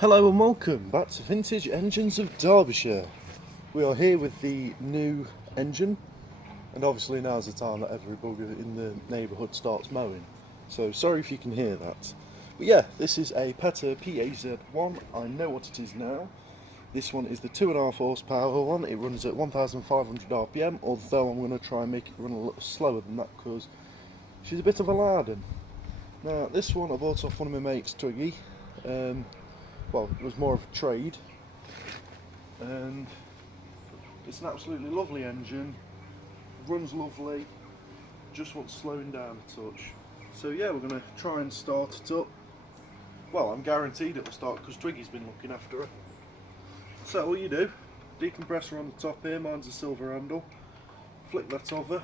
Hello and welcome back to Vintage Engines of Derbyshire. We are here with the new engine, and obviously now's the time that everybody in the neighbourhood starts mowing. So sorry if you can hear that. But yeah, this is a Petta PAZ1. I know what it is now. This one is the 2.5 horsepower one. It runs at 1,500 RPM, although I'm going to try and make it run a little slower than that because she's a bit of a Aladdin. Now this one I bought off one of my mates, Twiggy. Well, it was more of a trade, and it's an absolutely lovely engine, runs lovely, just wants slowing down a touch. So yeah, we're going to try and start it up. Well, I'm guaranteed it will start because Twiggy's been looking after her. So all you do, decompressor on the top here, mine's a silver handle, flick that over,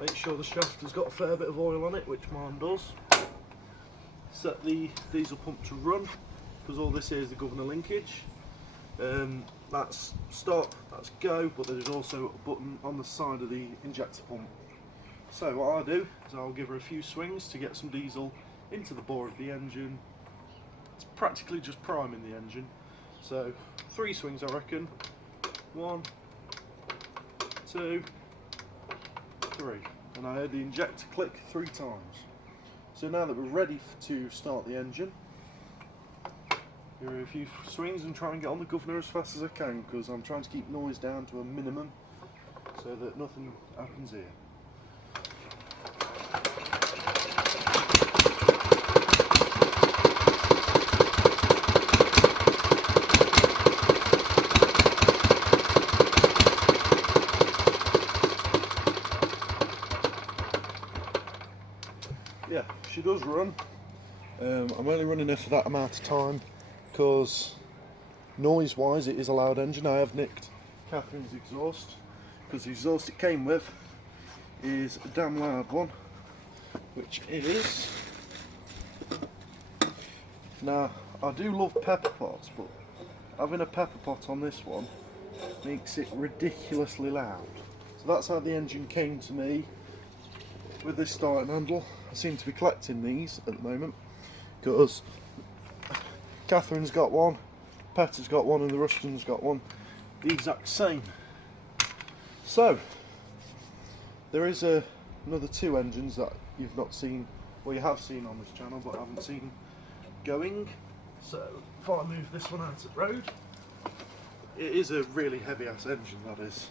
make sure the shaft has got a fair bit of oil on it, which mine does. Set the diesel pump to run, because all this here is the governor linkage. That's stop, that's go, but there's also a button on the side of the injector pump. So what I do is I'll give her a few swings to get some diesel into the bore of the engine. It's practically just priming the engine. So 3 swings I reckon. 1, 2, 3. And I heard the injector click 3 times. So now that we're ready to start the engine, give her a few swings and try and get on the governor as fast as I can, because I'm trying to keep noise down to a minimum so that nothing happens here. Yeah, she does run. I'm only running her for that amount of time because noise wise it is a loud engine. I have nicked Catherine's exhaust because the exhaust it came with is a damn loud one, which it is. Now I do love pepper pots, but having a pepper pot on this one makes it ridiculously loud. So that's how the engine came to me with this starting handle. I seem to be collecting these at the moment because Catherine's got one, Petta's got one, and the Ruston's got one, the exact same. So there is another 2 engines that you've not seen, well you have seen on this channel but haven't seen going. So if I move this one out of the road, it is a really heavy ass engine, that is,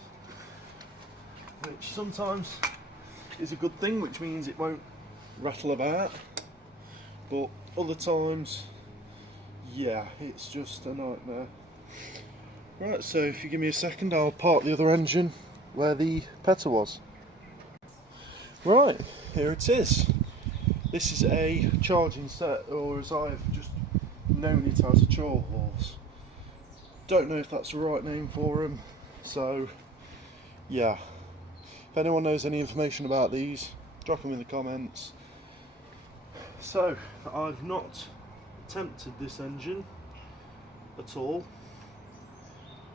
which sometimes is a good thing, which means it won't rattle about, but other times, yeah, it's just a nightmare. Right, so if you give me a second, I'll park the other engine where the Petta was. Right, here it is. This is a charging set, or as I've just known it as, a chore horse. Don't know if that's the right name for them, so yeah. If anyone knows any information about these, drop them in the comments. So, I've not attempted this engine at all,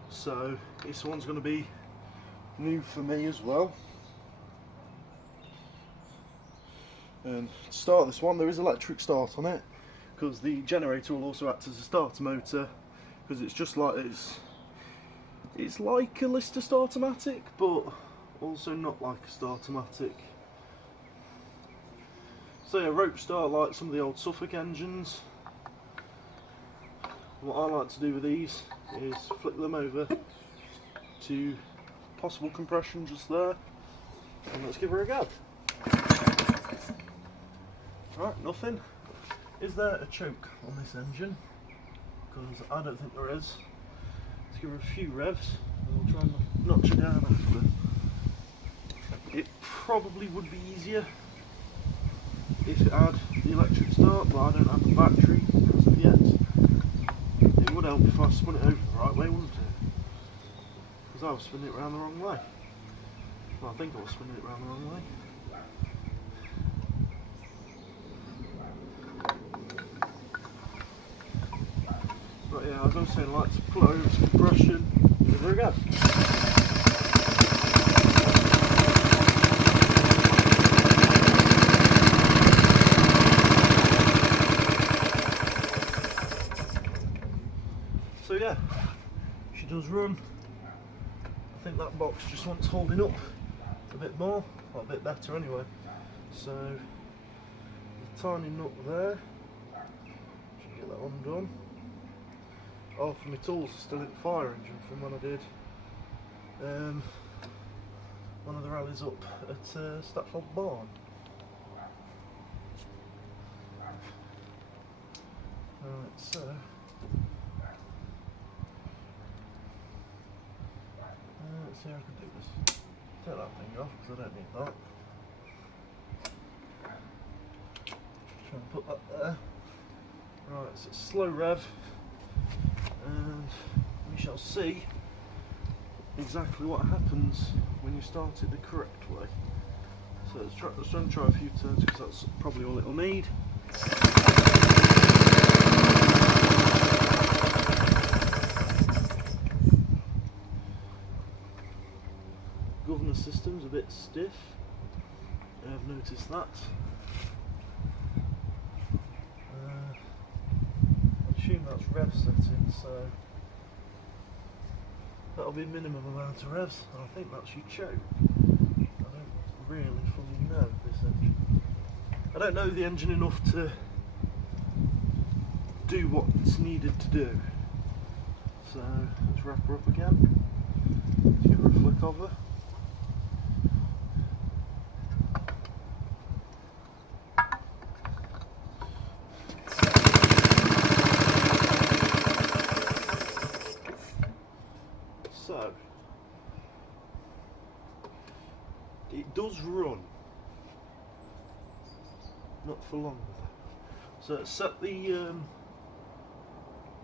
so this one's going to be new for me as well. And to start this one, there is electric start on it, because the generator will also act as a starter motor, because it's just like it's like a Lister Start-O-Matic, but also not like a Start-O-Matic. So yeah, rope start like some of the old Suffolk engines. What I like to do with these is flick them over to possible compression just there, and let's give her a go. Right, nothing. Is there a choke on this engine? Because I don't think there is. Let's give her a few revs and we'll try and notch her down after. It probably would be easier if it had the electric start, but I don't have the battery as of yet. It would help if I spun it over the right way, wouldn't it? Because I was spinning it around the wrong way. Well, I think I was spinning it around the wrong way. But yeah, as I was saying, I like to pull it over to compression. Give her a go. yeah, she does run. I think that box just wants holding up a bit more, or a bit better anyway. So the tiny nut there, should get that undone. Half of my tools are still in the fire engine from when I did one of the rallies up at Stratfold Barn. Right, so let's see how I can do this. Take that thing off because I don't need that. Try and put that there. Right, so it's slow rev, and we shall see exactly what happens when you start it the correct way. So let's try a few turns because that's probably all it'll need. Governor system's a bit stiff. I've noticed that. I assume that's rev setting, so that'll be minimum amount of revs. I think that's your choke. I don't really fully know this engine. I don't know the engine enough to do what's needed to do. So let's wrap her up again. Let's give her a flick over. So it does run, not for long. So set the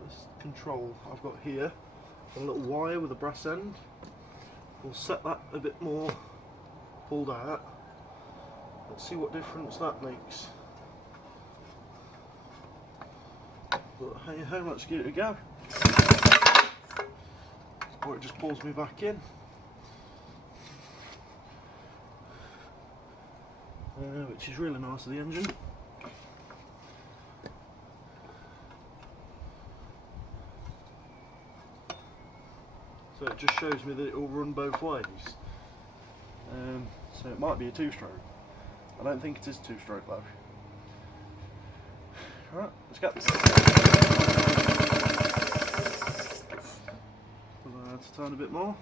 this control I've got here, a little wire with a brass end. We'll set that a bit more pulled out. Let's see what difference that makes. But hey ho, let's give it a go. Or it just pulls me back in. Which is really nice of the engine. So it just shows me that it will run both ways. So it might be a two-stroke. I don't think it is two-stroke though. Alright, let's go. Add a tiny bit more.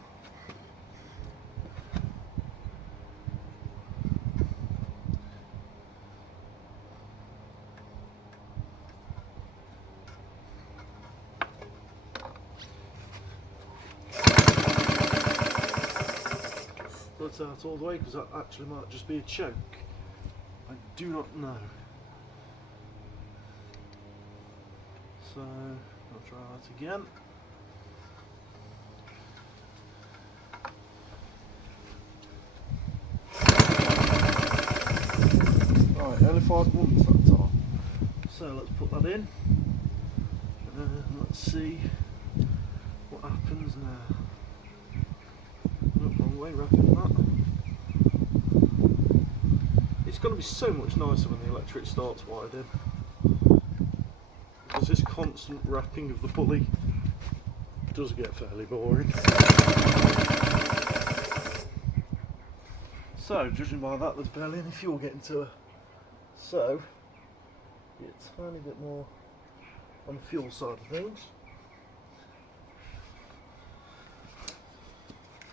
Let's out all the way because that actually might just be a choke. I do not know. So I'll try that again. Right, L5 once that time. So let's put that in. Let's see what happens now. Not wrong way, wrapping that. It's going to be so much nicer when the electric starts wired in, because this constant wrapping of the pulley does get fairly boring. So, judging by that, there's barely any fuel getting to her. So, get a tiny bit more on the fuel side of things.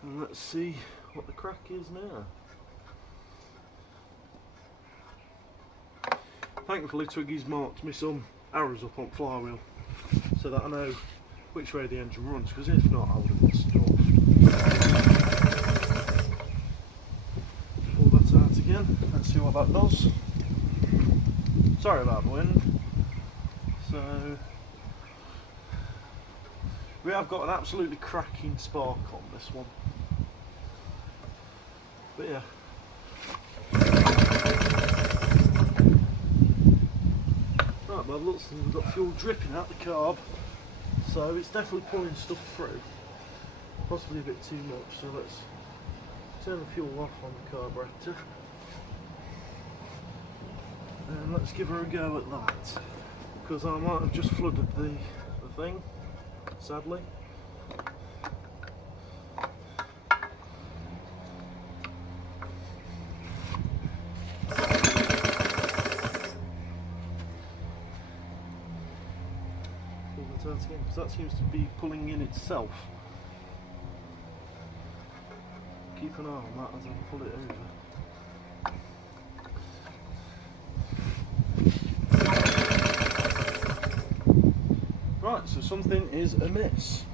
And let's see what the crack is now. Thankfully Twiggy's marked me some arrows up on flywheel so that I know which way the engine runs, because if not I would have been stuffed. Pull that out again, let's see what that does. Sorry about the wind. So we have got an absolutely cracking spark on this one. But yeah. Right, by the looks of things, we've got fuel dripping out the carb, so it's definitely pulling stuff through. Possibly a bit too much, so let's turn the fuel off on the carburetor. And let's give her a go at that, because I might have just flooded the thing. sadly. Because that seems to be pulling in itself. Keep an eye on that as I pull it over. Right, so something is amiss.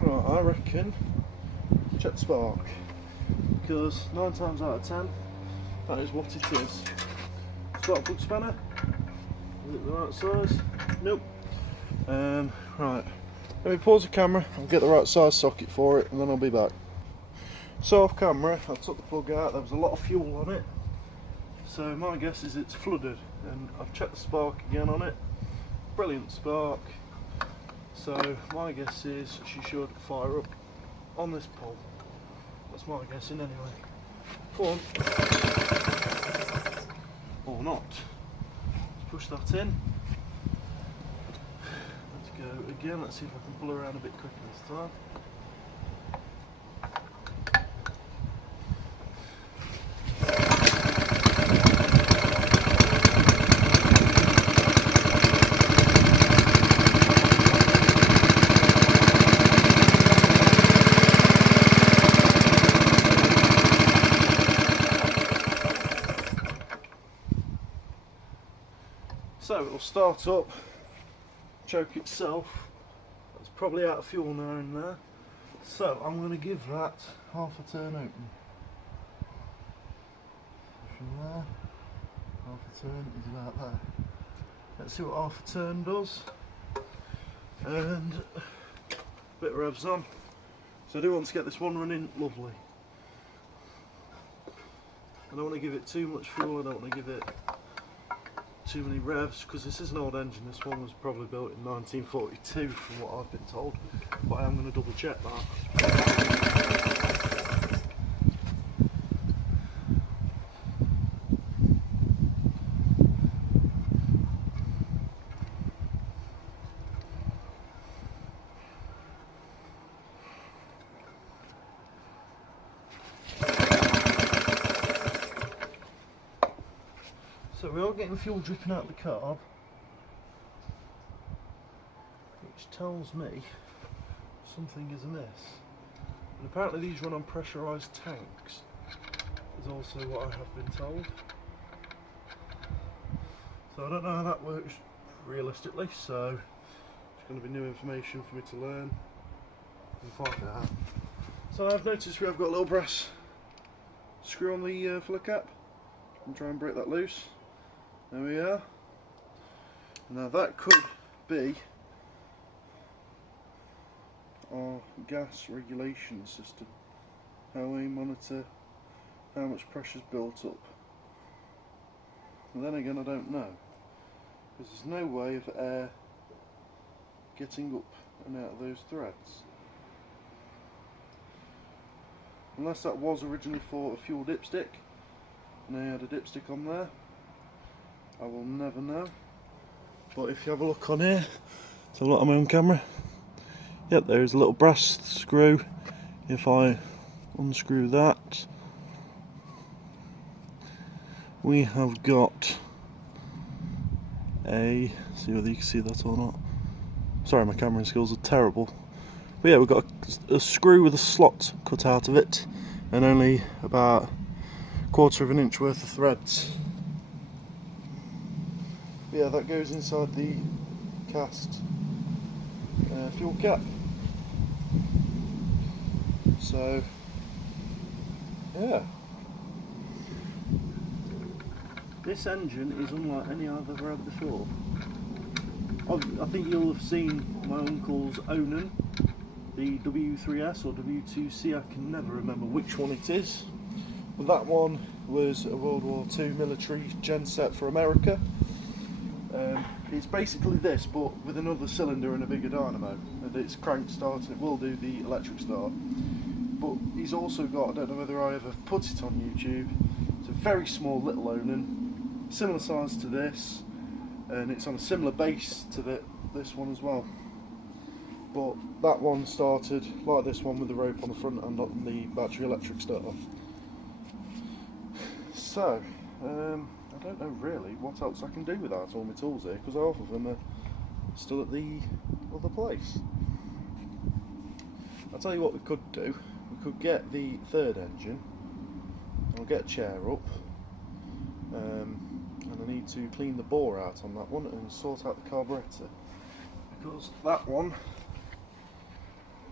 Right, I reckon check the spark, because 9 times out of 10 that is what it is. Spark plug spanner, is it the right size? Nope. Right, let me pause the camera, I'll get the right size socket for it and then I'll be back. So off camera, I took the plug out, there was a lot of fuel on it, so my guess is it's flooded, and I've checked the spark again on it, brilliant spark, so my guess is she should fire up on this pull. That's my guessing anyway. Go on. Or not. Let's push that in. Let's go again, let's see if I can pull around a bit quicker this time. So it'll start up, choke itself. That's probably out of fuel now in there. So I'm going to give that half a turn open. From there, half a turn is about there. Let's see what half a turn does. And a bit of revs on. So I do want to get this one running lovely. I don't want to give it too much fuel, I don't want to give it too many revs, because this is an old engine. This one was probably built in 1942 from what I've been told, but I am going to double check that. So we are getting fuel dripping out the carb, which tells me something is amiss. And apparently these run on pressurised tanks, is also what I have been told. So I don't know how that works realistically, so it's going to be new information for me to learn and find out. So I've noticed we have got a little brass screw on the filler cap. I'm trying to break that loose. There we are. Now that could be our gas regulation system, how we monitor how much pressure's built up. And then again, I don't know, because there's no way of air getting up and out of those threads, unless that was originally for a fuel dipstick and they had a dipstick on there. I will never know. But if you have a look on here, so look on my own camera, yep, there's a little brass screw. If I unscrew that, we have got a, see whether you can see that or not. Sorry, my camera skills are terrible. But yeah, we've got a screw with a slot cut out of it, and only about 1/4 of an inch worth of threads. Yeah, that goes inside the cast fuel cap. So, yeah. This engine is unlike any I've ever had before. I think you'll have seen my uncle's Onan, the W3S or W2C, I can never remember which one it is. But that one was a World War II military genset for America. It's basically this, but with another cylinder and a bigger dynamo, and it's crank start, and it will do the electric start. But he's also got, I don't know whether I ever put it on YouTube, it's a very small little Onan, similar size to this, and it's on a similar base to this one as well. but that one started like this one with the rope on the front and on the battery electric starter. So, I don't know really what else I can do without all my tools here, because half of them are still at the other place. I'll tell you what we could do. We could get the third engine. I'll get a chair up, and I need to clean the bore out on that one and sort out the carburettor, because that one,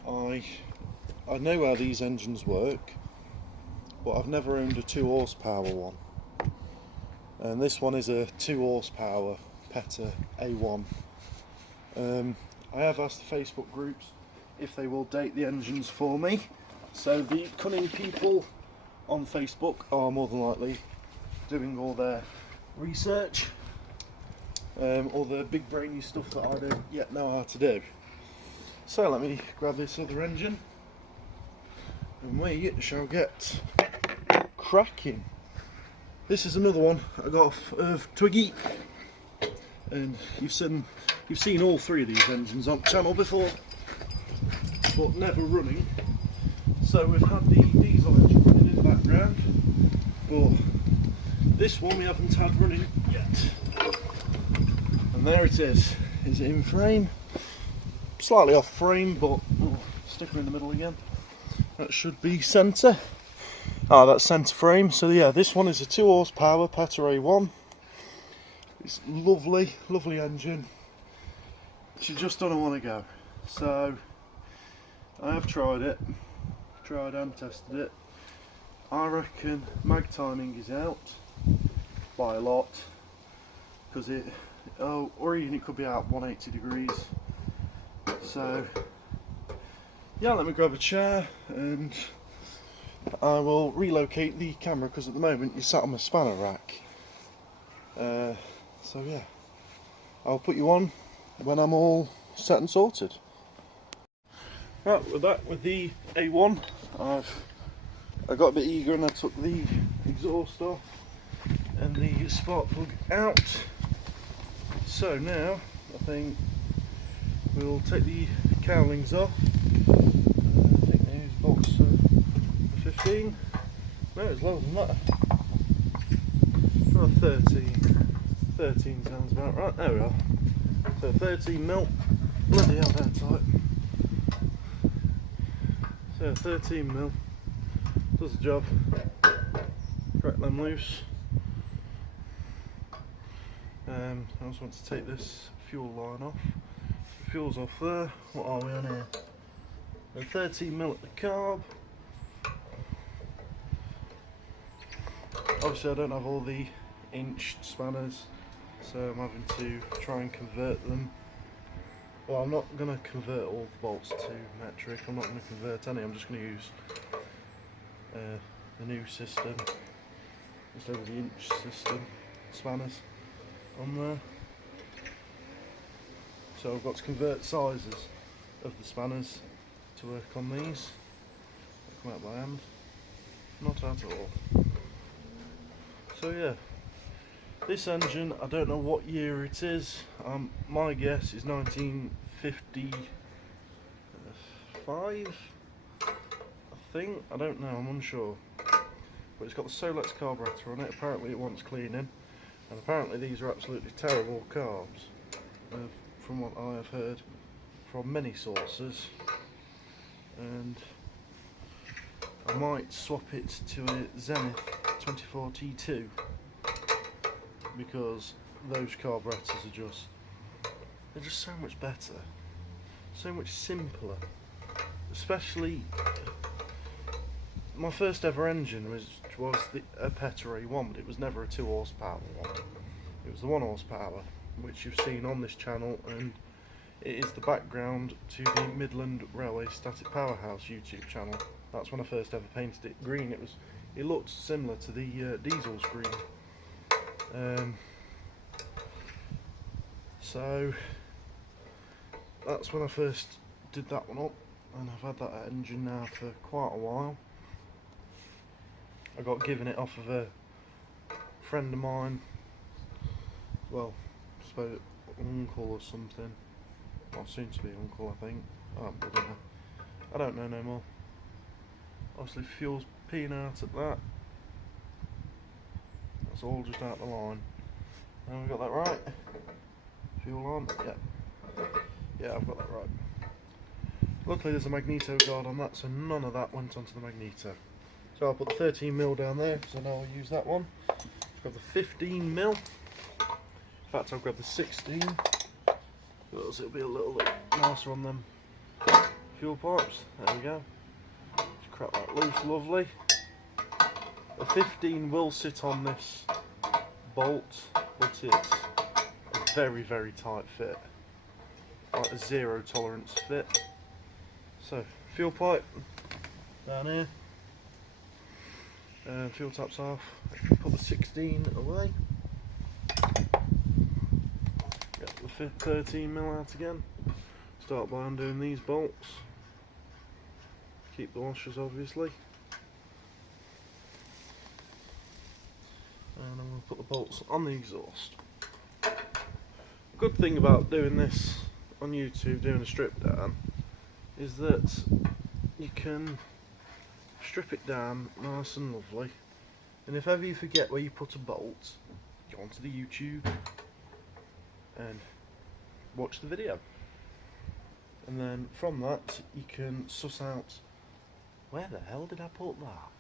I know how these engines work, but I've never owned a 2 horsepower one, and this one is a 2 horsepower Petter A1. I have asked the Facebook groups if they will date the engines for me, so the cunning people on Facebook are more than likely doing all their research, all the big brainy stuff that I don't yet know how to do. So let me grab this other engine and we shall get cracking. This is another one I got off of Twiggy, and you've seen all 3 of these engines on the channel before, but never running. So we've had the diesel engine running in the background, but this one we haven't had running yet. And there it is. Is it in frame? Slightly off frame, but stick her in the middle again. That should be centre. Ah, that's centre frame. So yeah, this one is a 2 horsepower Petter A1. It's lovely, lovely engine. She just doesn't want to go. So I have tried and tested it. I reckon mag timing is out by a lot, because or even it could be out 180 degrees. So yeah, let me grab a chair and I will relocate the camera, because at the moment you're sat on my spanner rack. So yeah, I'll put you on when I'm all set and sorted. Right, with that, with the A1, I got a bit eager and I took the exhaust off and the spark plug out. So now I think we'll take the cowlings off. I think these bolts are 15. No, it's lower than that. Oh, 13. 13 sounds about right. There we are. So 13 mil. Bloody hell, they're tight. So 13 mil does the job. Crack them loose. I also want to take this fuel line off. The fuel's off there. What are we on here? And 13 mil at the carb. Obviously I don't have all the inch spanners, so I'm having to try and convert them. Well, I'm not going to convert all the bolts to metric. I'm not going to convert any. I'm just going to use the new system instead of the inch system spanners on there. So I've got to convert sizes of the spanners to work on these. They'll come out by hand. Not at all. So yeah, this engine, I don't know what year it is. My guess is 1955, I think. I don't know, I'm unsure. But it's got the Solex carburetor on it. Apparently it wants cleaning, and apparently these are absolutely terrible carbs, from what I have heard from many sources. And I might swap it to a Zenith 24T2, because those carburetors are they're just so much better, so much simpler. Especially my first ever engine was a Petter A1, but it was never a 2 horsepower one. It was the 1 horsepower, which you've seen on this channel, and it is the background to the Midland Railway Static Powerhouse YouTube channel. That's when I first ever painted it green. It looked similar to the diesel's green. So that's when I first did that one up, and I've had that engine now for quite a while. I got given it off of a friend of mine, well, I suppose uncle or something, or soon to be uncle I think. Oh, I don't know no more. Obviously fuel's peeing out at that. That's all just out the line. Have we got that right? Fuel on? Yeah. Yeah, I've got that right. Luckily there's a magneto guard on that, so none of that went onto the magneto. So I'll put the 13mm down there, because I know I'll use that one. Grab the 15mm. In fact, I'll grab the 16, because it'll be a little bit nicer on them fuel pipes. There we go. Just crack that loose, lovely. The 15 will sit on this bolt, but it's a very, very tight fit. Like a zero tolerance fit. So, fuel pipe down here. Fuel tap's off. Put the 16 away. Get the 13mm out again. Start by undoing these bolts. Keep the washers, obviously. And I'm going to put the bolts on the exhaust. Good thing about doing this on YouTube, doing a strip down, is that you can strip it down nice and lovely, and if ever you forget where you put a bolt, go onto the YouTube and watch the video, and then from that you can suss out, where the hell did I put that?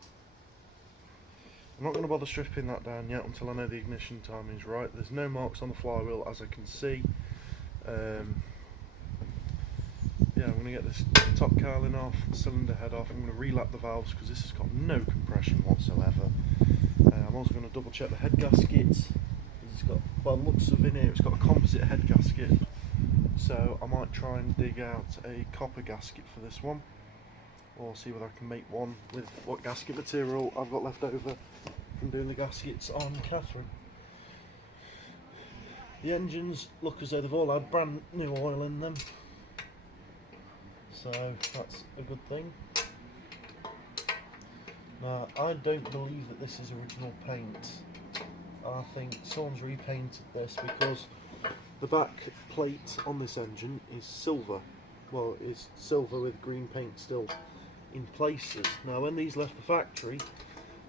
I'm not going to bother stripping that down yet until I know the ignition timing is right. There's no marks on the flywheel as I can see. Yeah, I'm going to get this top cowling off, the cylinder head off. I'm going to relap the valves because this has got no compression whatsoever. I'm also going to double check the head gaskets. It's got, by the looks of in here, it's got a composite head gasket. So I might try and dig out a copper gasket for this one, or see whether I can make one with what gasket material I've got left over from doing the gaskets on Catherine. The engines look as though they've all had brand new oil in them, so that's a good thing. Now, I don't believe that this is original paint. I think someone's repainted this because the back plate on this engine is silver. Well, it's silver with green paint still in places. Now, when these left the factory,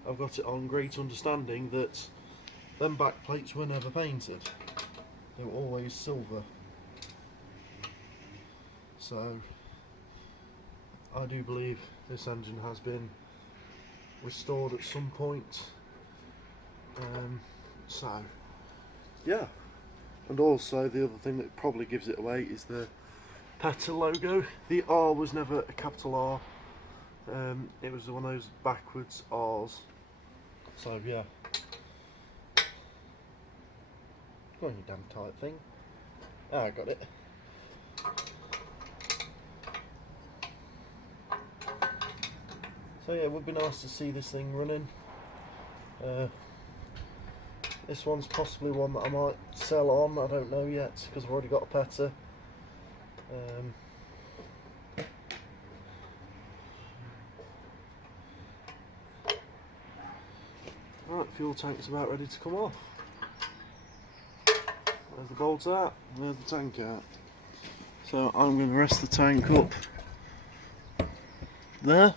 I've got it on great understanding that them back plates were never painted. They were always silver. So I do believe this engine has been restored at some point. So yeah, and also the other thing that probably gives it away is the PETA logo. The R was never a capital R. It was one of those backwards R's. So yeah. Go on, you damn tight thing. Ah, I got it. So yeah, it would be nice to see this thing running. This one's possibly one that I might sell on, I don't know yet, because I've already got a PETA. Right, fuel tank's about ready to come off. There's the bolts out, and there's the tank out. So I'm going to rest the tank up there.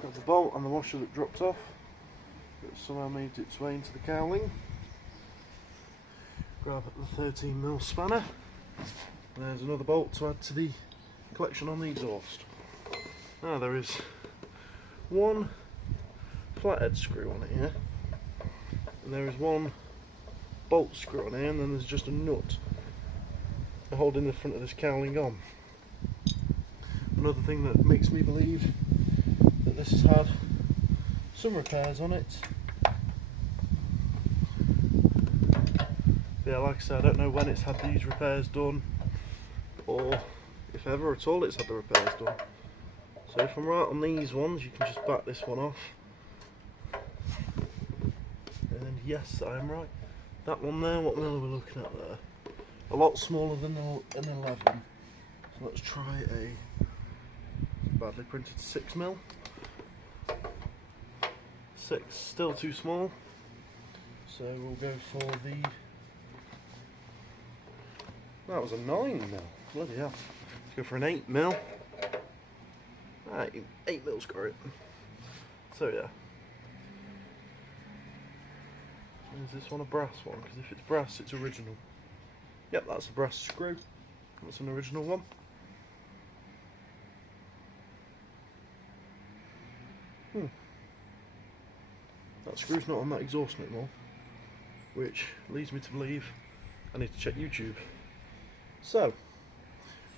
Got the bolt and the washer that dropped off. It somehow made its way into the cowling. Grab the 13mm spanner. There's another bolt to add to the collection on the exhaust. Now there is one flathead screw on it here, and there is one bolt screw on here, and then there's just a nut holding the front of this cowling on. Another thing that makes me believe that this has had some repairs on it. Yeah, like I said, I don't know when it's had these repairs done, or if ever at all it's had the repairs done. So if I'm right on these ones, you can just back this one off. And yes, I am right. That one there, what mil are we looking at there? A lot smaller than an 11. So let's try a badly printed 6mm. 6, still too small. So we'll go for the... That was a 9mm. Bloody hell. Go for an 8mm. 8mm got it. So yeah. Is this one a brass one? Because if it's brass, it's original. Yep, that's a brass screw. That's an original one. That screw's not on that exhaust anymore, which leads me to believe I need to check YouTube. So,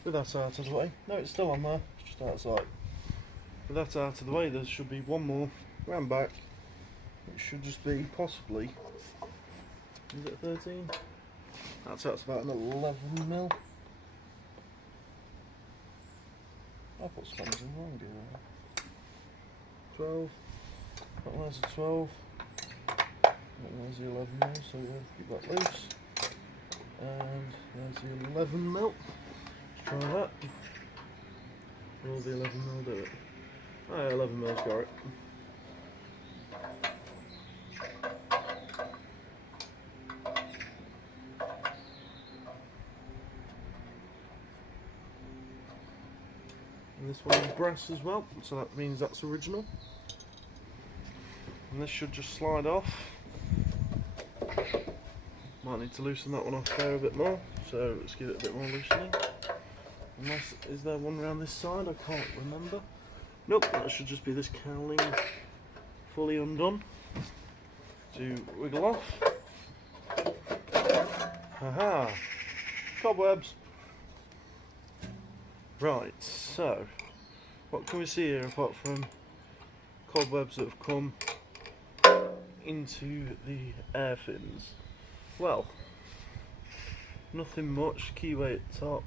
with that out of the way, no, it's still on there, it's just outside. With that out of the way, there should be one more round back. It should just be possibly, is it 13? That's about an 11mm. I put spanners in wrong, didn't I? 12. That one's a 12. That one's the 11mm, so we'll keep that loose. And there's the 11mm. Let's try that. Will the 11mm do it? Oh yeah, 11mm's got it. And this one is brass as well, so that means that's original. And this should just slide off. Might need to loosen that one off there a bit more, so let's give it a bit more loosening. Unless, is there one around this side? I can't remember. Nope, that should just be this cowling fully undone. To wiggle off. Aha! Cobwebs! Right, so what can we see here apart from cobwebs that have come into the air fins? Well, nothing much, keyway at the top,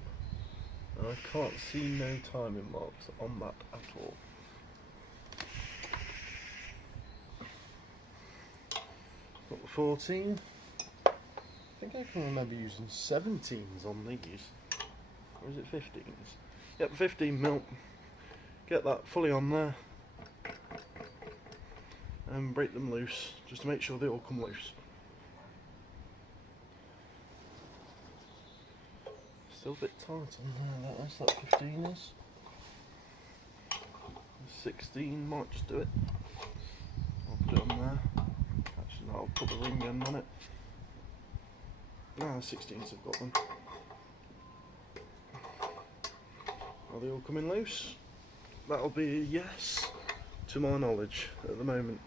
and I can't see no timing marks on that at all. Got the 14. I think I can remember using 17s on these. Or is it 15s? Yep, 15mm. Get that fully on there and break them loose just to make sure they all come loose. Still a bit tight on there, that 15 is. 16 might just do it. I'll put it on there. Actually no, I'll put the ring end on it. Ah, 16s have got them. Are they all coming loose? That'll be a yes, to my knowledge, at the moment.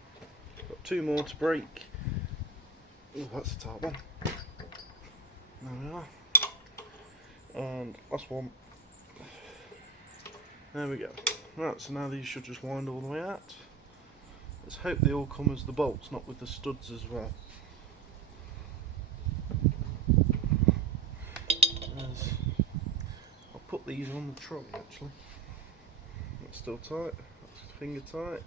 Got two more to break. Oh, that's a tight one. There we are. And last one. There we go. Right, so now these should just wind all the way out. Let's hope they all come as the bolts, not with the studs as well. Put these on the trolley actually. That's still tight, that's finger tight.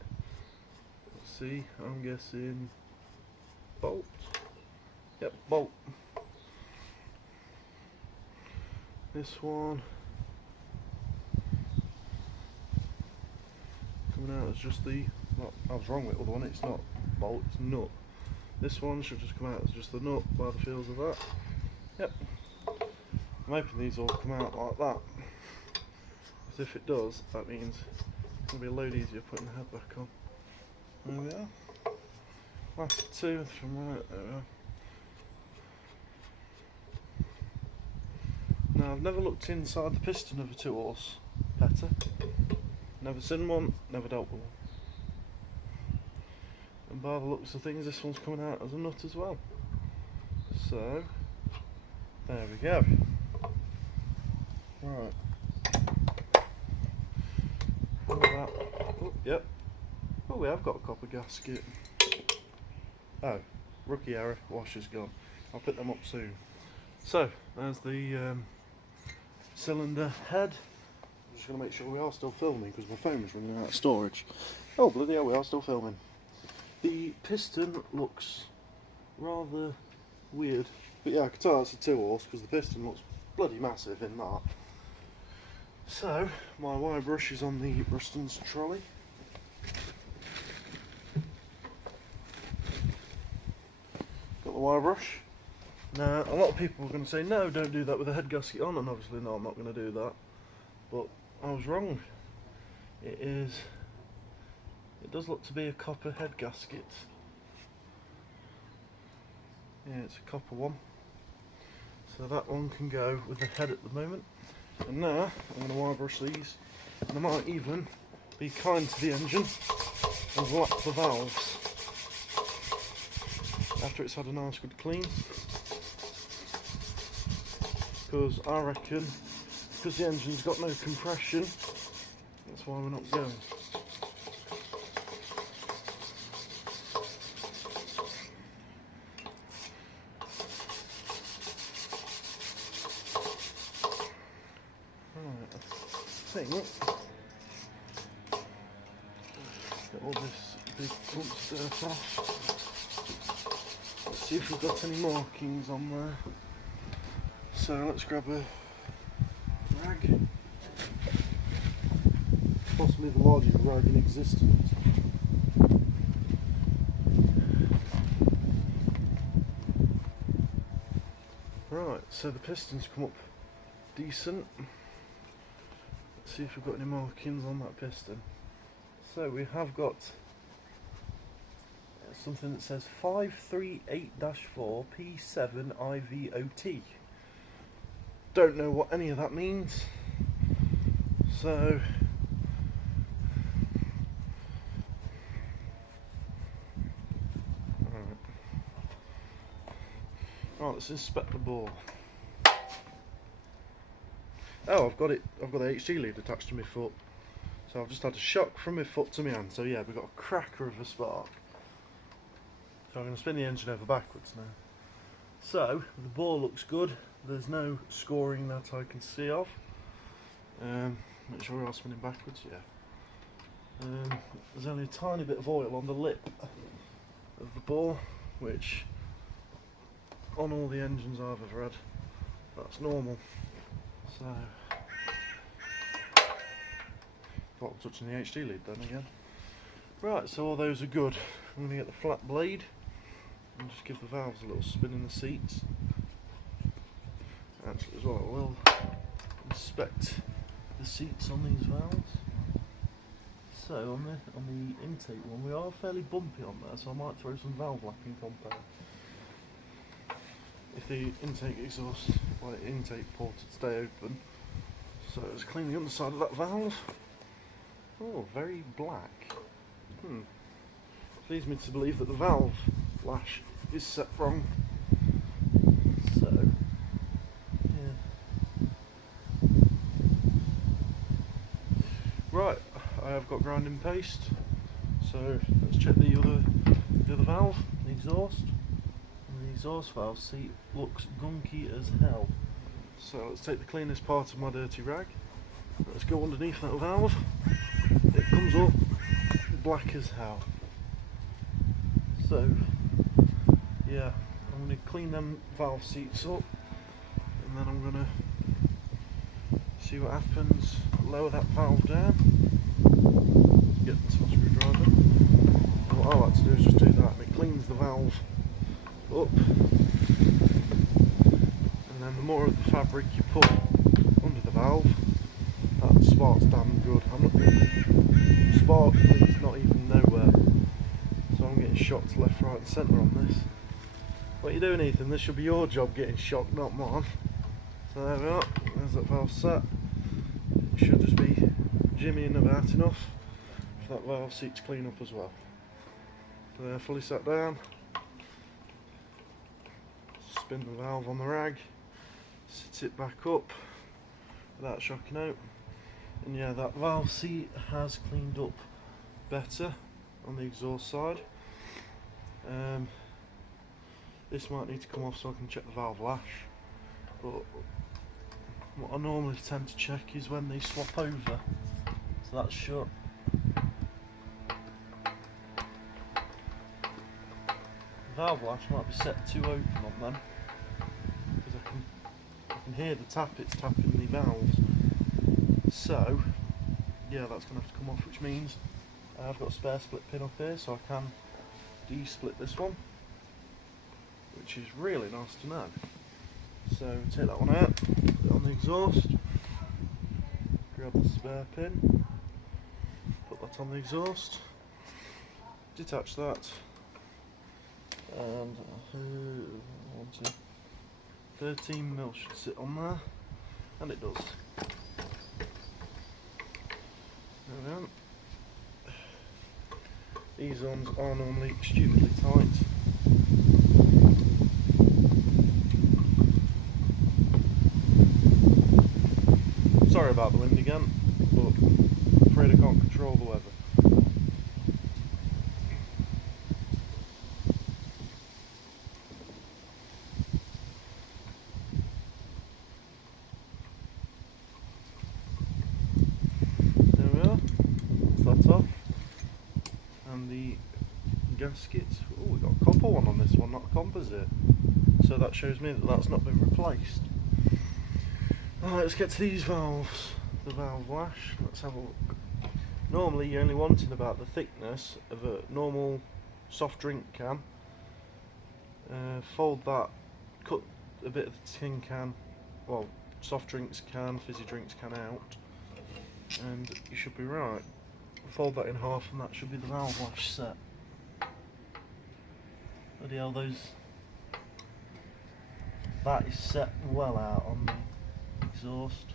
Let's see, I'm guessing bolt. Yep, bolt. This one coming out as just the, not, I was wrong with the other one, it's not bolt, it's nut. This one should just come out as just the nut by the feels of that. Yep. I'm hoping these all come out like that. Because if it does, that means it's going to be a load easier putting the head back on. There we are. Last two from right, there we are. Now I've never looked inside the piston of a 2-horse Petter. Never seen one, never dealt with one. And by the looks of things, this one's coming out as a nut as well. So, there we go. Right. Oh, yep. Oh, we have got a copper gasket. Oh, rookie error, washer's gone. I'll pick them up soon. So, there's the cylinder head. I'm just going to make sure we are still filming because my phone is running out of storage. Oh, bloody hell, we are still filming. The piston looks rather weird. But yeah, I can tell it's a 2-horse because the piston looks bloody massive in that. So, my wire brush is on the Brustons trolley. Got the wire brush. Now, a lot of people are going to say, no, don't do that with the head gasket on, and obviously, no, I'm not going to do that. but I was wrong. It does look to be a copper head gasket. Yeah, it's a copper one. So that one can go with the head at the moment. And now I'm going to wire brush these, and I might even be kind to the engine and lap the valves after it's had a nice good clean. Because I reckon, because the engine's got no compression, that's why we're not going. I think get all this big front skirt off. Let's see if we've got any markings on there. So let's grab a rag, possibly the largest rag in existence. Right, so the pistons come up decent. See if we've got any markings on that piston. So we have got something that says 538-4 P7 IVOT. Don't know what any of that means. So right, let's inspect the bore. Oh, I've got the HT lead attached to my foot. So I've just had a shock from my foot to my hand. So yeah, we've got a cracker of a spark. So I'm going to spin the engine over backwards now. So the bore looks good. There's no scoring that I can see of. Make sure we are spinning backwards, yeah. There's only a tiny bit of oil on the lip of the bore, which on all the engines I've ever had, that's normal. So, thought I'm touching the HT lead then again. Right, so all those are good. I'm going to get the flat blade and just give the valves a little spin in the seats. Actually, as well, I will inspect the seats on these valves. So on the intake one, we are fairly bumpy on there, so I might throw some valve lapping compound. If the intake exhaust, intake port would stay open. So let's clean the underside of that valve. Oh, very black. Leads me to believe that the valve flash is set wrong. So, yeah. Right, I have got grinding paste. So let's check the other valve, the exhaust. The exhaust valve seat looks gunky as hell. So let's take the cleanest part of my dirty rag. Let's go underneath that valve. It comes up black as hell. So yeah, I'm going to clean them valve seats up, and then I'm going to see what happens. Lower that valve down. Get the top screwdriver. And what I like to do is just do that, and it cleans the valve up, and then the more of the fabric you put under the valve, that spark's damn good. Spark is not even nowhere, so I'm getting shocked left, right and centre on this. What are you doing, Ethan? This should be your job, getting shocked, not mine. So there we are, there's that valve set. It should just be jimmying about enough for that valve seat to clean up as well. So they're fully set down. Spin the valve on the rag, sit it back up without shocking out, and yeah, that valve seat has cleaned up better on the exhaust side. This might need to come off so I can check the valve lash, but what I normally tend to check is when they swap over, so that's shut. The valve lash might be set too open on them, because I can hear the tap, it's tapping the valves. So yeah, that's going to have to come off, which means I've got a spare split pin up here, so I can de-split this one, which is really nice to know. So take that one out, put it on the exhaust, grab grab the spare pin, put that on the exhaust, detach that, and 13mm should sit on there, and it does. There we are. These ones are normally stupidly tight. Sorry about the wind again, but I'm afraid I can't control the weather. There we are, that's off. And the gasket, oh, we got a copper one on this one, not a composite. So that shows me that that's not been replaced. Alright, let's get to these valves. The valve lash, let's have a look. Normally you're only wanting about the thickness of a normal soft drink can. Fold that, cut a bit of the tin can, well, soft drinks can, fizzy drinks can out, and you should be right. Fold that in half and that should be the valve lash set. Bloody hell, that is set well out on the exhaust.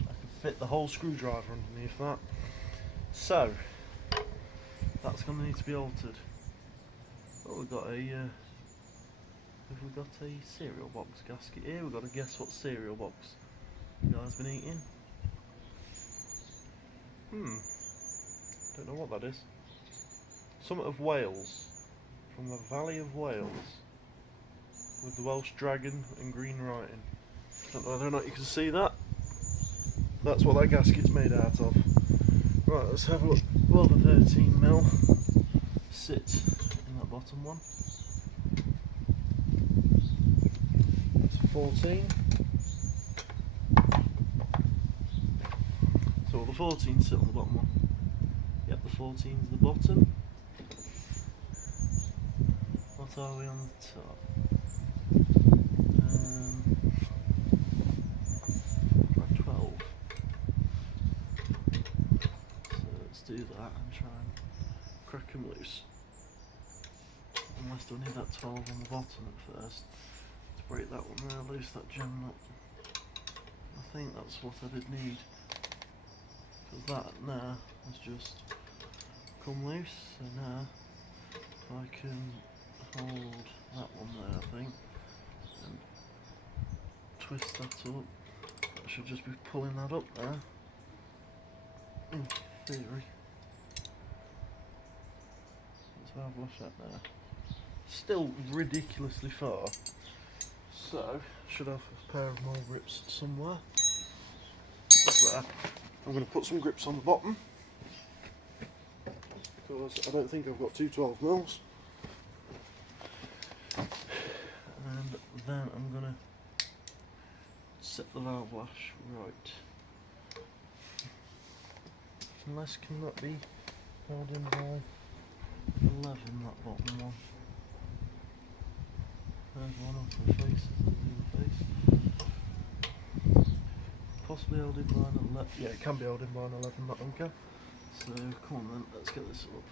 I can fit the whole screwdriver underneath that. So that's going to need to be altered. Well, we've got a have we got a cereal box gasket here? We've got to guess what cereal box you guys been eating. Don't know what that is. Summit of Wales, from the Valley of Wales, with the Welsh dragon and green writing. Don't know whether or not you can see that. That's what that gasket's made out of. Right, let's have a look. Will the 13mm sit in that bottom one? That's a 14. So will the 14 sit on the bottom one? Yep, the 14's the bottom. What are we on the top? Like 12. So let's do that and try and crack them loose. Unless do I need that 12 on the bottom at first to break that one there, loose that gem nut. I think that's what I did need, because that now has just come loose. So now if I can hold that one there, I think, and twist that up, I should just be pulling that up there, in theory. Let's valve wash that there. Still ridiculously far, so should have a pair of more grips somewhere. Just there. I'm going to put some grips on the bottom, because I don't think I've got two 12mm. And then I'm going to set the valve lash right. Unless, can that be held in by 11, that bottom one? There's one of the faces, there's the other face. Possibly held in by an 11. Yeah, it can be held in by an 11, that one can. So come on then, let's get this up.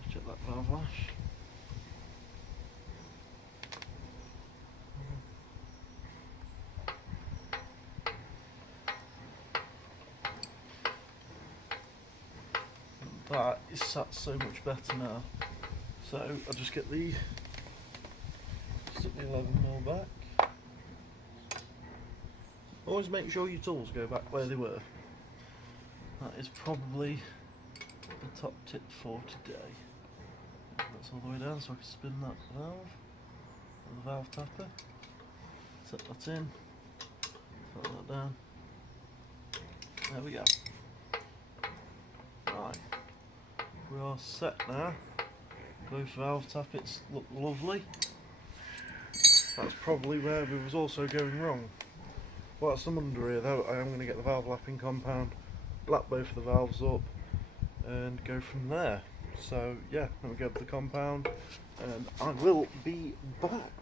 Let's check that valve lash. That is sat so much better now. So I'll just get the 11mm back. Always make sure your tools go back where they were. That is probably the top tip for today. That's all the way down so I can spin that valve and the valve tapper. Set that in, set that down. There we go. Right. We are set now. Both valve tappets look lovely. That's probably where we was also going wrong. Whilst I'm under here though, I am going to get the valve lapping compound, lap both of the valves up, and go from there. So yeah, let me go to the compound and I will be back.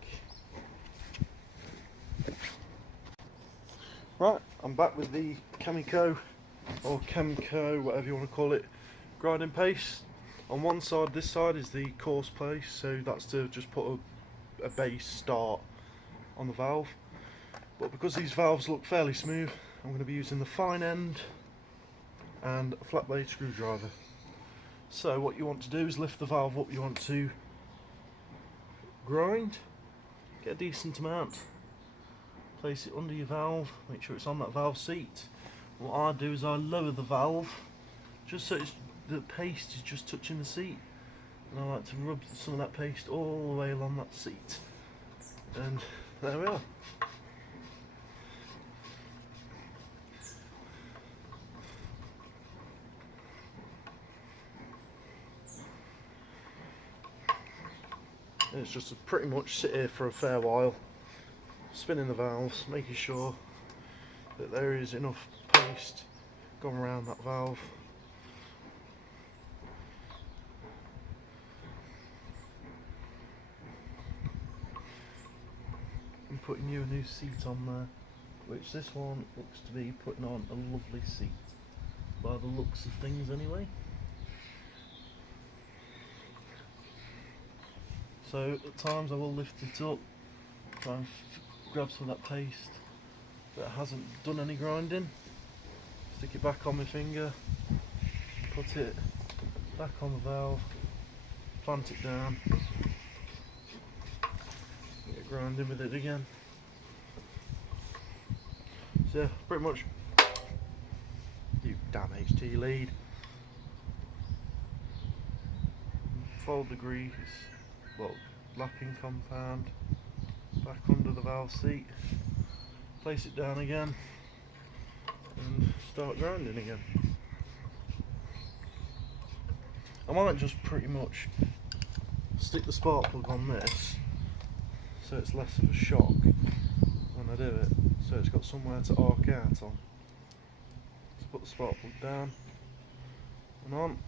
Right, I'm back with the Chemico, or Chemco, whatever you want to call it, grinding paste. On one side, this side is the coarse paste, so that's to just put a base start on the valve. But because these valves look fairly smooth, I'm going to be using the fine end and a flat blade screwdriver. So what you want to do is lift the valve up you want to grind, get a decent amount, place it under your valve, make sure it's on that valve seat. What I do is I lower the valve just so the paste is just touching the seat, and I like to rub some of that paste all the way along that seat, and there we are. And it's just to pretty much sit here for a fair while, spinning the valves, making sure that there is enough paste going around that valve. And putting you a new seat on there, which this one looks to be putting on a lovely seat, by the looks of things anyway. So at times I will lift it up, try and grab some of that paste that hasn't done any grinding, stick it back on my finger, put it back on the valve, plant it down, get grinding with it again. So yeah, pretty much, you damn HT lead. Fold the grease, well, lapping compound back under the valve seat, place it down again and start grinding again. I might just pretty much stick the spark plug on this so it's less of a shock when I do it, so it's got somewhere to arc out on. So put the spark plug down and on,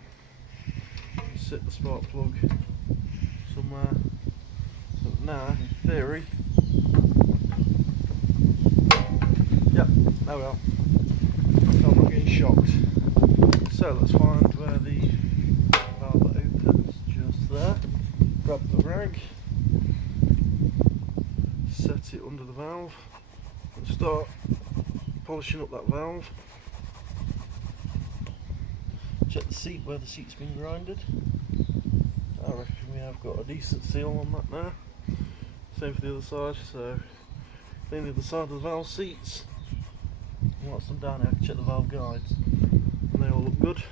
and sit the spark plug somewhere. So now, in theory, yep, there we are. So I'm not getting shocked. So let's find where the valve opens, just there. Grab the rag, set it under the valve, and start polishing up that valve. Check the seat where the seat's been grinded. I reckon we have got a decent seal on that now. Same for the other side, so clean the other side of the valve seats. And once I'm down here, I can check the valve guides, and they all look good.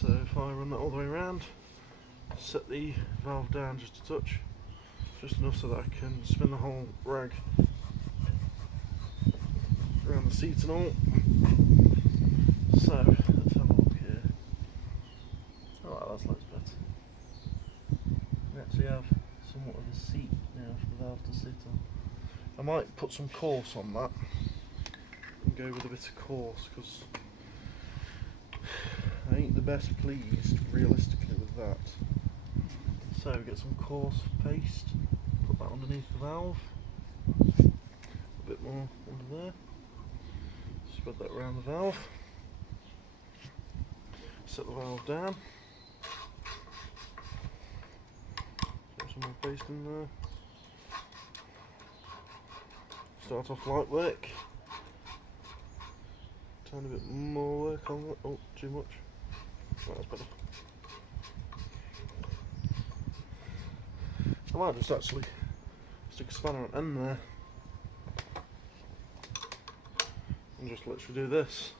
So if I run that all the way around, set the valve down just a touch, just enough so that I can spin the whole rag around the seats and all. So let's have a look here. Alright, that's loads better. We actually have somewhat of a seat now for the valve to sit on. I might put some coarse on that and go with a bit of coarse, because I ain't the best pleased realistically with that. So get some coarse paste, put that underneath the valve, a bit more under there, spread that around the valve, set the valve down, put some more paste in there, start off light work, tiny bit more work on that, oh too much, right, that's better. I might just actually stick a spanner on end there and just literally do this.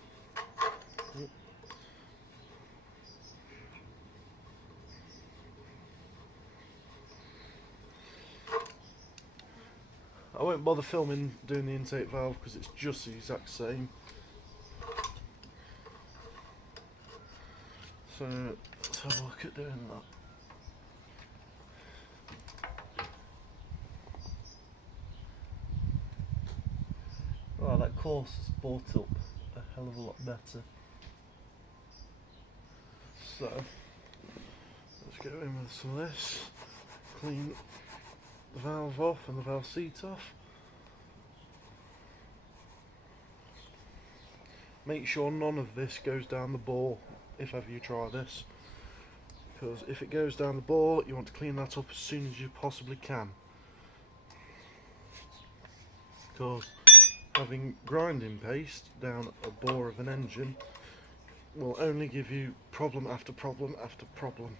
I won't bother filming doing the intake valve because it's just the exact same. So let's have a look at doing that. Well, that course has brought up a hell of a lot better. So let's go in with some of this, clean the valve off and the valve seat off. Make sure none of this goes down the bore if ever you try this, because if it goes down the bore you want to clean that up as soon as you possibly can, because having grinding paste down a bore of an engine will only give you problem after problem after problem.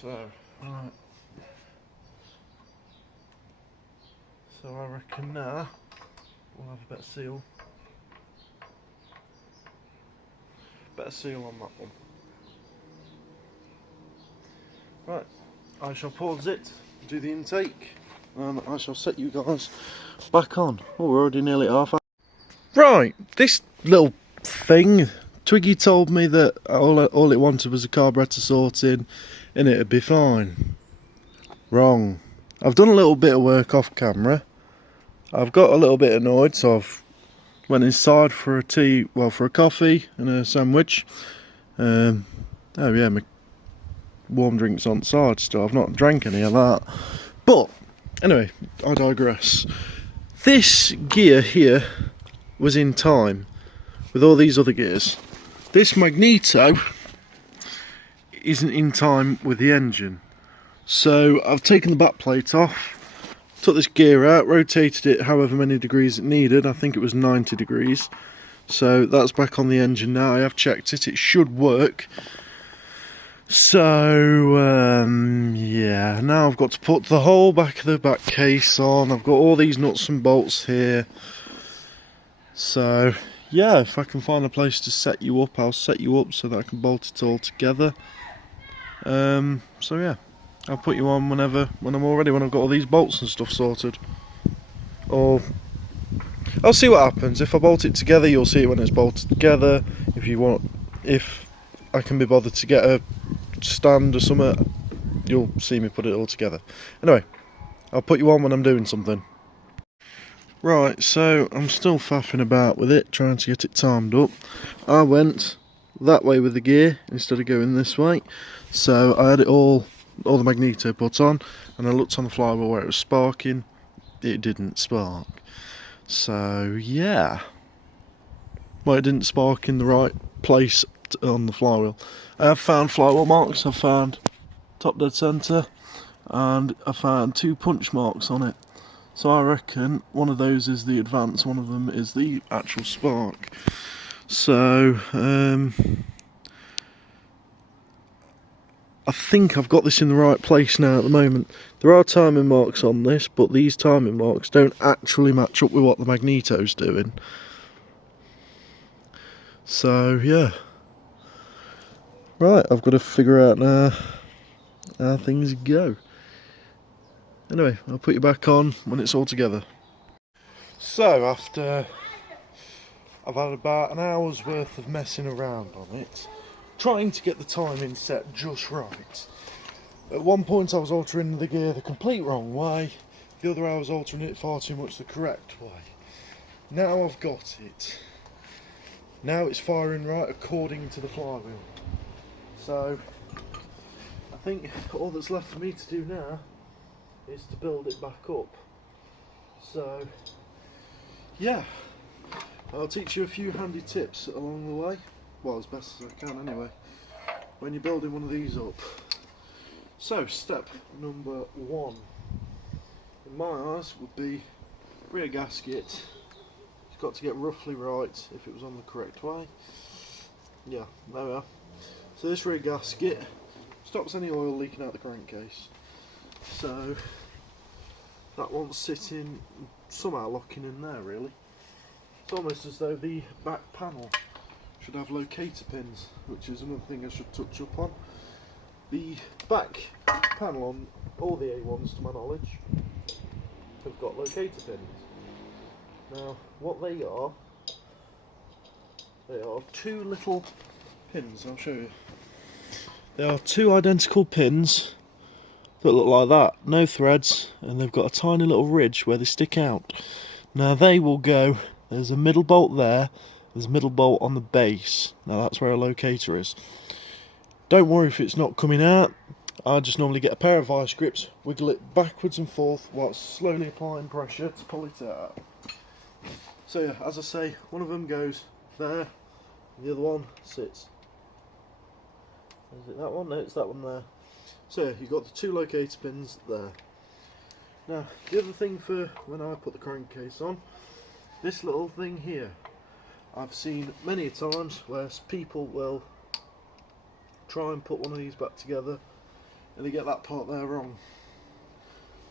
So, right. So I reckon now we'll have a better seal. Better seal on that one. Right, I shall pause it, do the intake, and I shall set you guys back on. Oh, we're already nearly at half hour. Right, this little thing, Twiggy told me that all it wanted was a carburetor sorting and it'd be fine. Wrong. I've done a little bit of work off camera. I've got a little bit annoyed, so I've went inside for a tea, well, for a coffee and a sandwich. Oh yeah, my warm drinks on side still. I've not drank any of that. But anyway, I digress. This gear here was in time with all these other gears. This magneto isn't in time with the engine. So I've taken the back plate off, took this gear out, rotated it however many degrees it needed. I think it was 90 degrees. So that's back on the engine now. I have checked it, it should work. So yeah, now I've got to put the whole back of the back case on. I've got all these nuts and bolts here. So yeah, if I can find a place to set you up, I'll set you up so that I can bolt it all together. So yeah, I'll put you on when I'm all ready, when I've got all these bolts and stuff sorted. Or I'll see what happens. If I bolt it together, you'll see it when it's bolted together. If I can be bothered to get a stand or something, you'll see me put it all together. Anyway, I'll put you on when I'm doing something. Right, so I'm still faffing about with it, trying to get it timed up. I went that way with the gear instead of going this way. So I had it all the magneto put on, and I looked on the flywheel where it was sparking. It didn't spark. So yeah, well, it didn't spark in the right place on the flywheel. I have found flywheel marks, I've found top dead centre, and I found 2 punch marks on it. So I reckon one of those is the advance, one of them is the actual spark. So I think I've got this in the right place now at the moment. There are timing marks on this, but these timing marks don't actually match up with what the magneto's doing. So yeah. Right, I've got to figure out now how things go. Anyway, I'll put you back on when it's all together. So after I've had about an hour's worth of messing around on it, trying to get the timing set just right. At one point I was altering the gear the complete wrong way, the other I was altering it far too much the correct way. Now I've got it. Now it's firing right according to the flywheel. So I think all that's left for me to do now is to build it back up. So yeah, I'll teach you a few handy tips along the way, well, as best as I can anyway, when you're building one of these up. So step number 1 in my eyes would be rear gasket. It's got to get roughly right if it was on the correct way. Yeah, there we are. So this rear gasket stops any oil leaking out the crankcase. So that one's sitting somehow locking in there really. It's almost as though the back panel should have locator pins, which is another thing I should touch up on. The back panel on all the A1s, to my knowledge, have got locator pins. Now what they are 2 little pins, I'll show you. They are 2 identical pins that look like that, no threads, and they've got a tiny little ridge where they stick out. Now they will go, there's a middle bolt there, There's a middle bolt on the base. Now that's where a locator is. Don't worry if it's not coming out. I just normally get a pair of vice grips, wiggle it backwards and forth whilst slowly applying pressure to pull it out. So yeah, as I say, one of them goes there, and the other one sits. Is it that one? No, it's that one there. So yeah, you've got the 2 locator pins there. Now, the other thing for when I put the crankcase on, this little thing here, I've seen many times where people will try and put one of these back together and they get that part there wrong.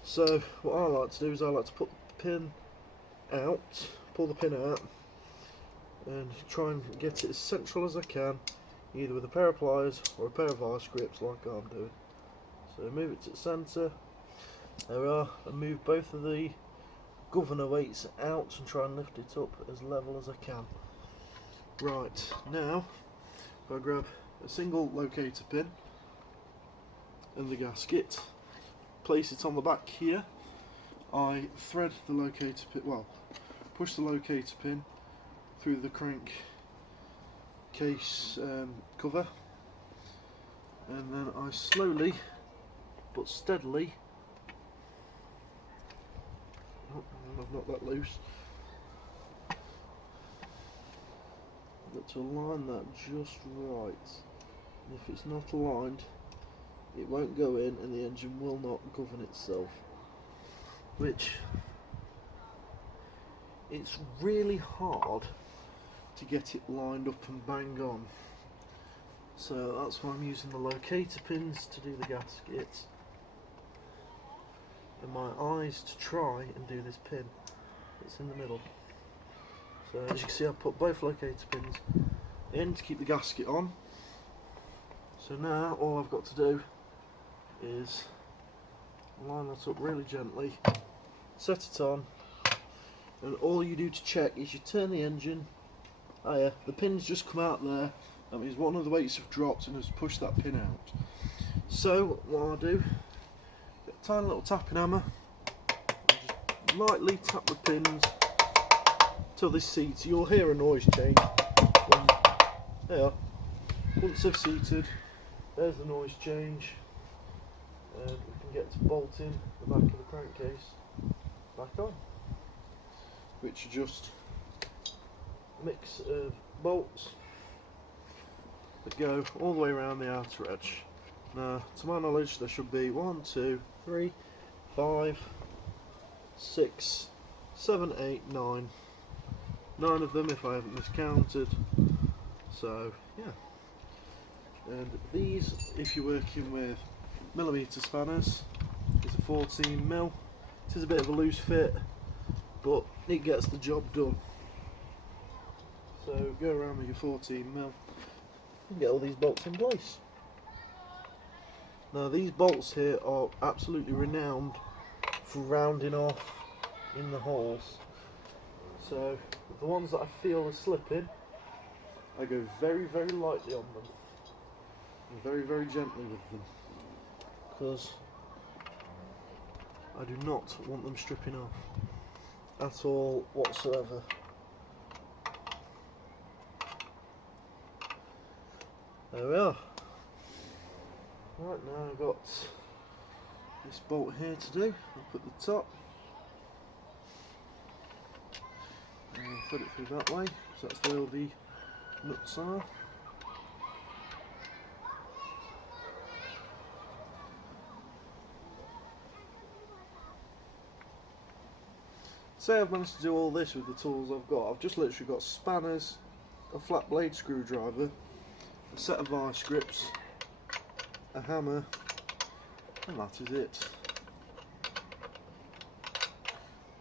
So what I like to do is I like to put the pin out, pull the pin out and try and get it as central as I can, either with a pair of pliers or a pair of vice grips like I'm doing. So move it to the centre, there we are, and move both of the governor weights out and try and lift it up as level as I can. Right, now if I grab a single locator pin and the gasket, place it on the back here, I thread the locator pin, well, push the locator pin through the crank case cover, and then I slowly but steadily, oh, I've knocked that loose, I've got to align that just right. And if it's not aligned, it won't go in and the engine will not govern itself, which it's really hard to get it lined up and bang on. So that's why I'm using the locator pins to do the gasket and my eyes to try and do this pin that's in the middle. So as you can see, I've put both locator pins in to keep the gasket on. So now all I've got to do is line that up really gently, set it on, and all you do to check is you turn the engine. Oh yeah, the pin's just come out there. That means one of the weights have dropped and has pushed that pin out. So what I'll do, get a tiny little tapping hammer, and just lightly tap the pins till this seats. You'll hear a noise change. There you are. Once they've seated, there's the noise change, and we can get to bolting the back of the crankcase back on, which are just a mix of bolts that go all the way around the outer edge. Now, to my knowledge, there should be 1, 2, 3, 5, 6, 7, 8, 9. 9 of them if I haven't miscounted. So, yeah. And these, if you're working with millimetre spanners, is a 14mm. It is a bit of a loose fit, but it gets the job done. So go around with your 14mm and get all these bolts in place. Now these bolts here are absolutely renowned for rounding off in the holes. So the ones that I feel are slipping, I go very, very lightly on them. And very, very gently with them, because I do not want them stripping off at all whatsoever. There we are. Right, now I've got this bolt here to do. I'll put the top and I'll put it through that way, so that's where all the nuts are. Say I've managed to do all this with the tools I've got. I've just literally got spanners, a flat blade screwdriver, a set of vice grips, a hammer, and that is it.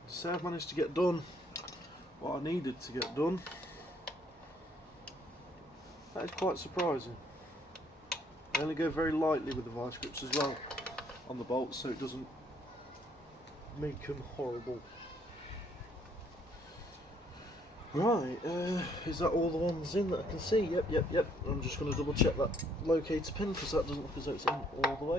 So I've managed to get done what I needed to get done. That is quite surprising. I only go very lightly with the vice grips as well on the bolts, so it doesn't make them horrible. Right, is that all the ones in that I can see? Yep. I'm just going to double check that locator pin, because that doesn't look as though it's in all the way.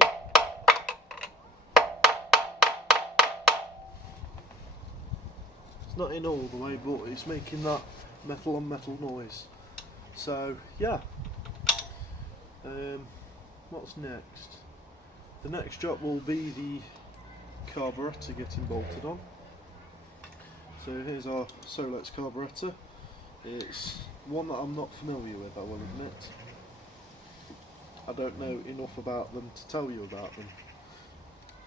It's not in all the way, but it's making that metal on metal noise. So yeah, what's next? The next job will be the carburettor getting bolted on. So here's our Solex carburettor. It's one that I'm not familiar with, I will admit. I don't know enough about them to tell you about them.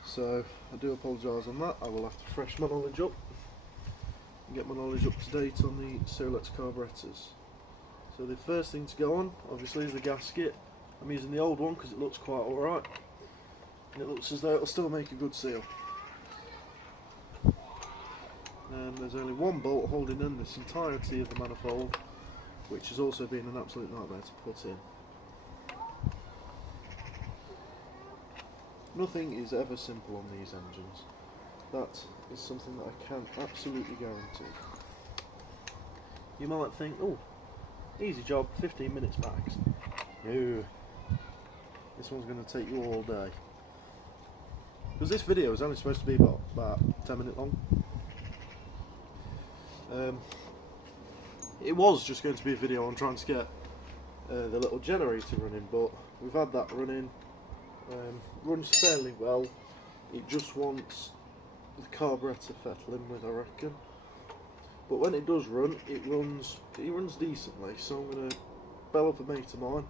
So I do apologise on that. I will have to fresh my knowledge up and get my knowledge up to date on the Solex carburettors. So the first thing to go on, obviously, is the gasket. I'm using the old one because it looks quite alright. And it looks as though it'll still make a good seal. And there's only one bolt holding in this entirety of the manifold, which has also been an absolute nightmare to put in. Nothing is ever simple on these engines. That is something that I can absolutely guarantee. You might think, oh, easy job, 15 minutes max. No, this one's going to take you all day. Because this video is only supposed to be about 10 minutes long. It was just going to be a video on trying to get the little generator running, but we've had that running. Runs fairly well. It just wants the carburettor fettling with, I reckon. But when it does run, it runs decently. So I'm going to bell up a mate of mine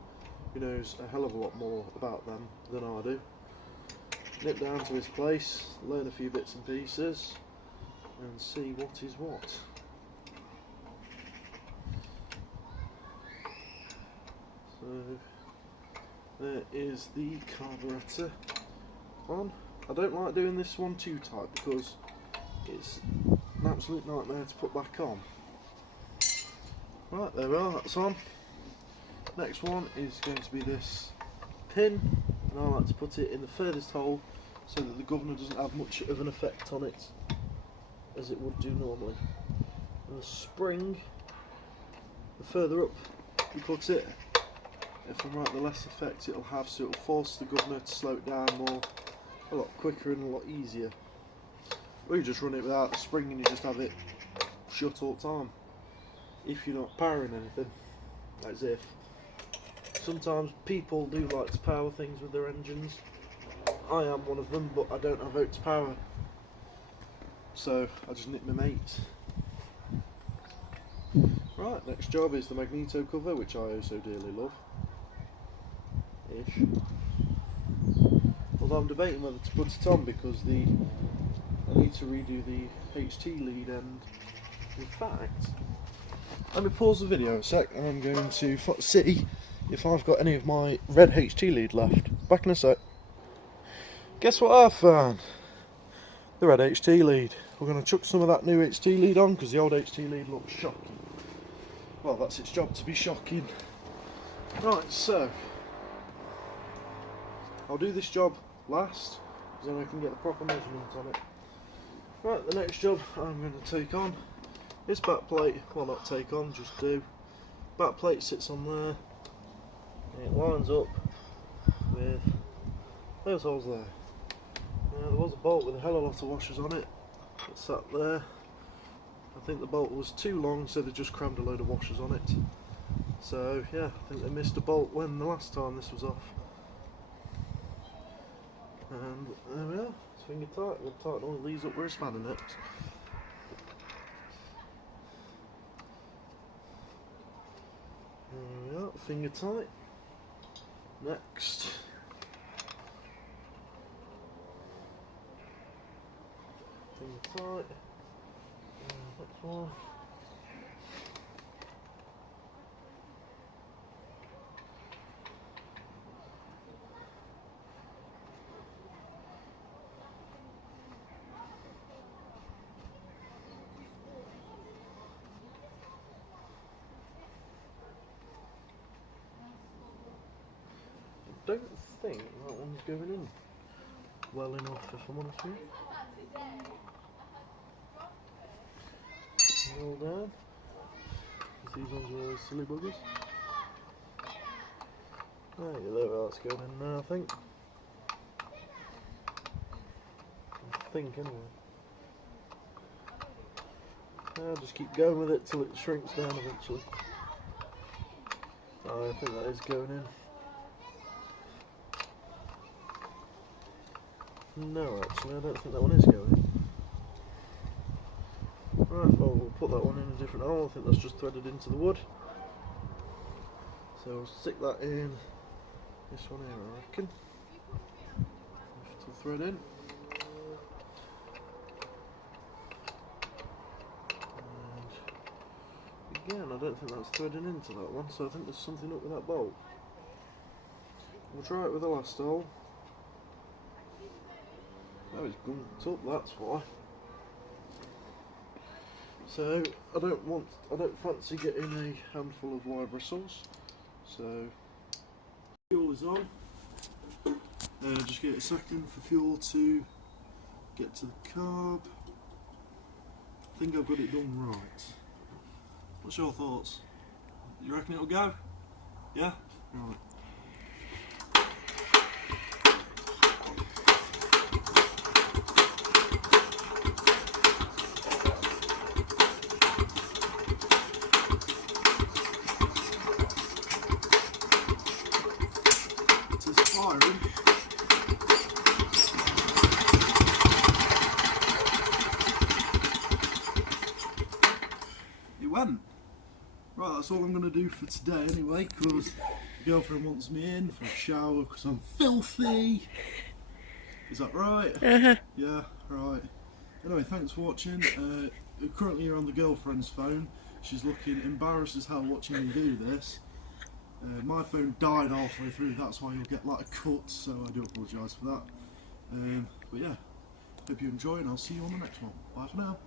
who knows a hell of a lot more about them than I do. Nip down to his place, learn a few bits and pieces, and see what is what. So there is the carburettor on. I don't like doing this one too tight because it's an absolute nightmare to put back on. Right, there we are, that's on. Next one is going to be this pin, and I like to put it in the furthest hole so that the governor doesn't have much of an effect on it as it would do normally. And the spring, the further up you put it, if I'm right, the less effect it'll have, so it'll force the governor to slow it down more, a lot quicker and a lot easier. Or you just run it without the spring and you just have it shut all the time, if you're not powering anything, as if. Sometimes people do like to power things with their engines. I am one of them, but I don't have out to power, so I just nip my mate. Right, next job is the magneto cover, which I also dearly love. Ish. Although I'm debating whether to put it on because I need to redo the HT lead, and in fact, let me pause the video a sec and I'm going to see if I've got any of my red HT lead left. Back in a sec. Guess what I found? The red HT lead. We're going to chuck some of that new HT lead on because the old HT lead looks shocking. Well, that's its job, to be shocking. Right, so I'll do this job last because then I can get the proper measurement on it. Right, the next job I'm going to take on is back plate. Well, not take on, just do. Back plate sits on there. And it lines up with those holes there. There was a bolt with a hell of a lot of washers on it that sat there. I think the bolt was too long, so they just crammed a load of washers on it. So yeah, I think they missed a bolt when the last time this was off. And there we are, it's finger tight. We'll tighten all these up with a spanner next. There we are, finger tight. Next. Finger tight. Next one. I don't think that one's going in well enough, if I'm honest with you. Roll down. These ones are always silly buggers. There, that's going in now, I think. Anyway. I'll just keep going with it till it shrinks down eventually. Oh, I think that is going in. No, actually, I don't think that one is going in. Right, well, we'll put that one in a different hole. I think that's just threaded into the wood. So I'll stick that in this one here, I reckon. Little thread in. And again, I don't think that's threading into that one, so I think there's something up with that bolt. We'll try it with the last hole. Oh, it's gunked up, that's why. So I don't fancy getting a handful of wire bristles. So fuel is on. Just get a second for fuel to get to the carb. I think I've got it done right. What's your thoughts? You reckon it'll go? Yeah? Right. Firing. It went. Right, that's all I'm going to do for today anyway, because the girlfriend wants me in for a shower because I'm filthy. Is that right? Yeah, right. Anyway, thanks for watching. Currently you're on the girlfriend's phone. She's looking embarrassed as hell watching me do this. My phone died halfway through, that's why you'll get like a cut, so I do apologise for that. But yeah, hope you enjoy and I'll see you on the next one. Bye for now.